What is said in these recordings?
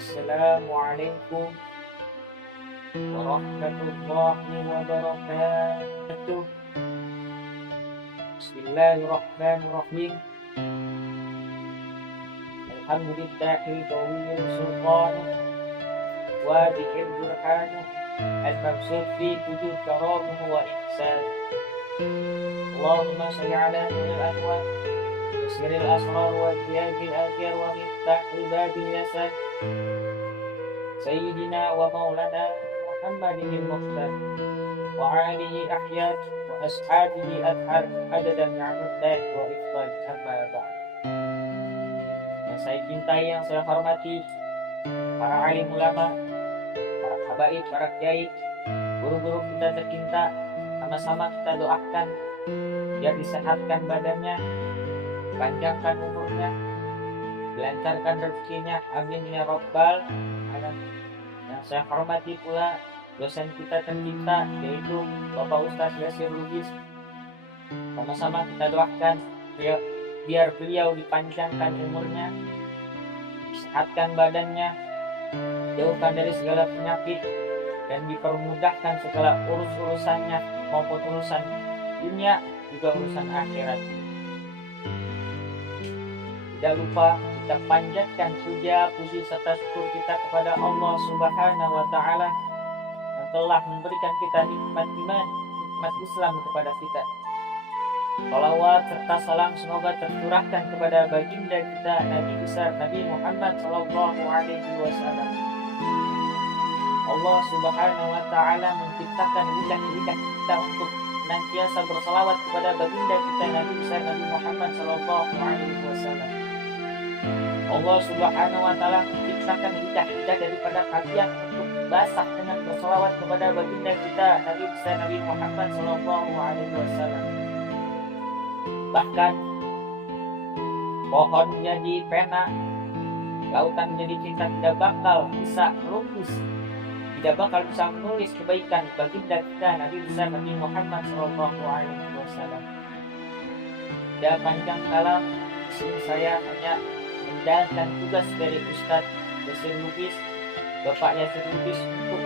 Assalamualaikum warahmatullahi wabarakatuh. Bismillahirrahmanirrahim. Alhamdulillahi qawiyyin sultanuh wa bihil burhanuh al-mabsut fi wujud karamuhu wa ihsan. Allahumma shalli ala nuril anwar Siril asrar wa ziyadil akhir wa miftahul babil yasan Sayyidina wa maulana Muhammadin al-Mukhtar wa alihi ahyad wa ashabihi adhar adadan ni'matullah wa ifdal amma ba'd. Yang saya cintai, yang saya hormati, para alim ulama, para habaib, para kiai, guru-guru kita tercinta, sama-sama kita doakan biar disehatkan badannya, panjangkan umurnya, lancarkan rezekinya, amin ya rabbal alamin. Yang saya hormati pula dosen kita tercinta, yaitu Bapak Ustaz Yasir Lubis. Sama-sama kita doakan biar beliau dipanjangkan umurnya, disehatkan badannya, jauhkan dari segala penyakit, dan dipermudahkan segala urusannya maupun urusan dunia juga urusan akhirat. Tidak lupa kita panjatkan puji serta syukur kita kepada Allah Subhanahu wa Ta'ala yang telah memberikan kita nikmat iman, nikmat Islam kepada kita. Salawat serta salam semoga tercurahkan kepada baginda kita Nabi besar Nabi Muhammad Sallallahu Alaihi Wasallam. Allah Subhanahu wa Ta'ala menciptakan lidah-lidah kita untuk senantiasa bersalawat kepada baginda kita Nabi besar Nabi Muhammad Sallallahu Alaihi Wasallam. Allah Subhanahu wa Ta'ala menciptakan lidah-lidah daripada kalian untuk basah dengan bersalawat kepada baginda kita Nabi besar Nabi Muhammad Sallallahu Alaihi Wasallam. Bahkan pohon menjadi pena, lautan menjadi cinta, tidak bakal bisa melukis, tidak bakal bisa menulis kebaikan baginda kita Nabi besar Nabi Muhammad Sallallahu Alaihi Wasallam. Tidak panjang kalam, saya hanya menjalankan tugas dari Ustaz Yasir Lubis, Bapak Yasir Lubis, untuk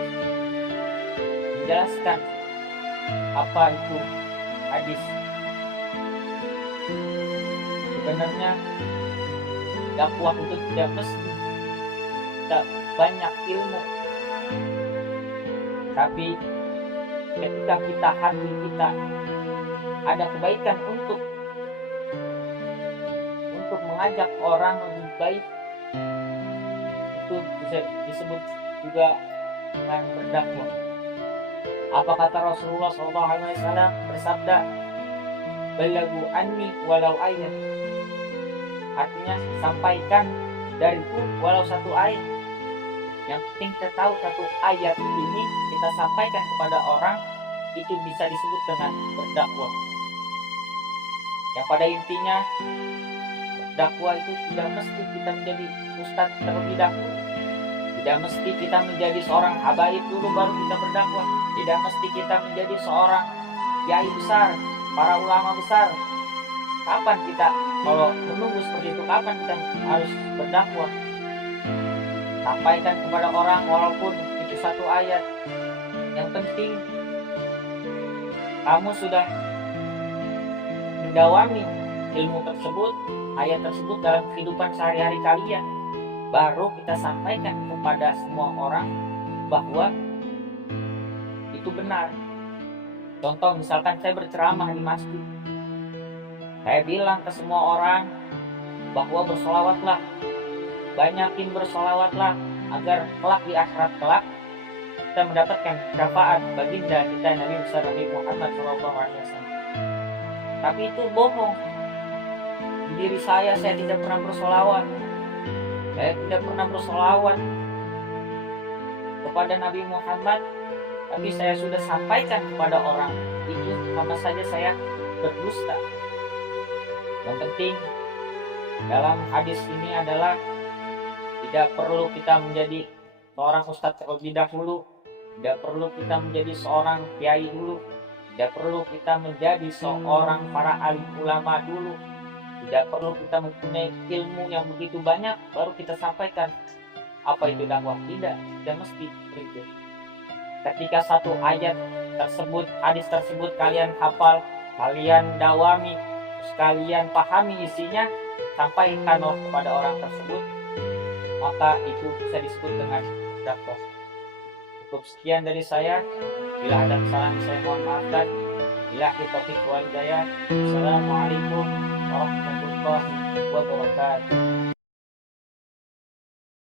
menjelaskan apa itu hadis. Sebenarnya dakwah itu tidak mesti kita banyak ilmu, tapi ketika kita hati kita ada kebaikan untuk mengajak orang lebih baik, itu bisa disebut juga dengan berdakwah. Apa kata Rasulullah SAW bersabda, "Balagu anni walau ayat." Artinya sampaikan dariku walau satu ayat. Yang penting kita tahu satu ayat ini kita sampaikan kepada orang, itu bisa disebut dengan berdakwah. Yang pada intinya dakwah itu tidak mesti kita menjadi ustaz terlebih dahulu, tidak mesti kita menjadi seorang habaib dulu baru kita berdakwah, tidak mesti kita menjadi seorang kiai besar, para ulama besar. Kapan kita kalau menunggu seperti itu, kapan kita harus berdakwah? Sampaikan kepada orang walaupun itu satu ayat. Yang penting kamu sudah mendawami ilmu tersebut, ayat tersebut dalam kehidupan sehari-hari kalian, baru kita sampaikan kepada semua orang bahwa itu benar. Contoh misalkan saya berceramah di masjid, saya bilang ke semua orang bahwa bersolawatlah, banyakin bersolawatlah agar kelak di akhirat kelak kita mendapatkan syafaat baginda kita Nabi besar Nabi Muhammad SAW. Tapi itu bohong. Di diri saya tidak pernah bersolawat. Saya tidak pernah bersolawat kepada Nabi Muhammad, tapi saya sudah sampaikan kepada orang. Itu sama saja saya berdusta. Yang penting dalam hadis ini adalah tidak perlu kita menjadi seorang ustadz terlebih dahulu, tidak perlu kita menjadi seorang kiai dulu, tidak perlu kita menjadi seorang para alim ulama dulu, tidak perlu kita mempunyai ilmu yang begitu banyak baru kita sampaikan Apa itu dakwah? Tidak, tidak mesti begitu. Ketika satu ayat tersebut, hadis tersebut kalian hafal, kalian dawami, kalian pahami isinya, sampaikanlah kepada orang tersebut, maka itu bisa disebut dengan dakwah. Cukup sekian dari saya. Bila ada kesalahan saya mohon maafkan. Bila taufiq wal hidayah. Assalamualaikum warahmatullahi wabarakatuh.